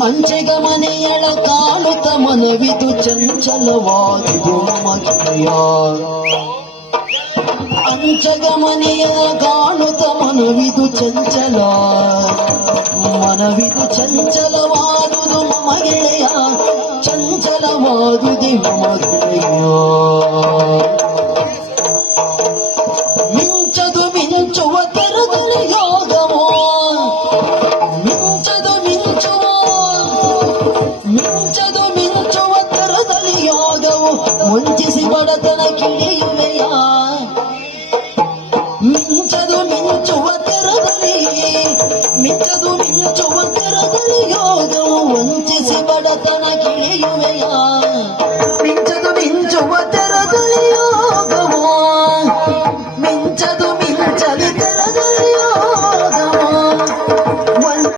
ಮಂಚೆಗ ಮನೆಯಳ ಕಾಣುತ್ತ ಮನವಿದು ಚಂಚಲವಾದುದು ಮಗೆಯ ಅಂಚಗ ಮನೆಯ ಕಾಣುತ್ತ ಮನವಿದು ಚಂಚಲ. ಮನವಿದು ಚಂಚಲವಾದುದು ಮಮ ಚಂಚಲವಾದುದಿ ಮಮ ಮುಂಚಿಸಿ ಬಡತನ ಕಿಡಿಯುವೆಯ ಮಿಂಚದು ಮಿಂಚುವ ತೆರದಲ್ಲಿ, ಮಿಂಚದು ಮಿಂಚುವ ತೆರದಲ್ಲಿ ಯೋಗವು ವಂಚಿಸಿ ಬಡತನ ಕಿಡಿಯುವೆಯ ಮಿಂಚದು ಮಿಂಚುವ ತೆರದಲ್ಲಿ ಯೋಗವು